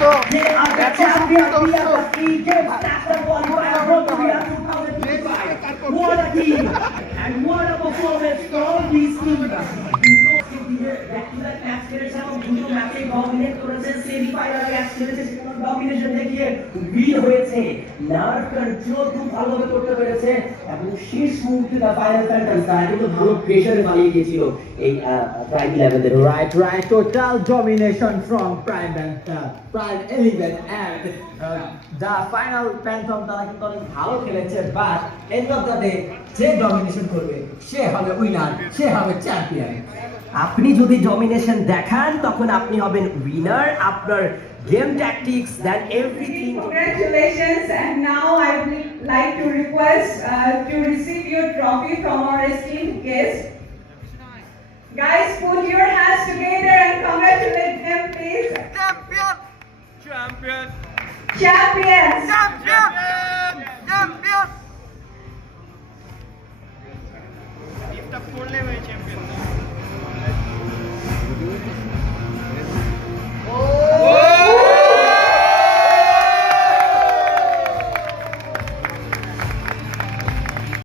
They are the champion BFFC Games National Qualifier Pro Korea 2025. What a team and what a performance from these teams. Right. Total domination from Prime and Prime 11 and the final Phantom তারা কিন্তু অনেক ভালো খেলেছে, but end of the day যে domination করবে সে হবে winner, সে হবে champion. আপনি যদি ডমিনেশন দেখান তখন আপনি হবেন উইনার, আপনার গেম ট্যাকটিক্স দেন everything. Congratulations, and now I would like to request to receive your trophy from our esteemed guest. Guys, put your hands together and congratulate them, please. Champion! Champions! Champion!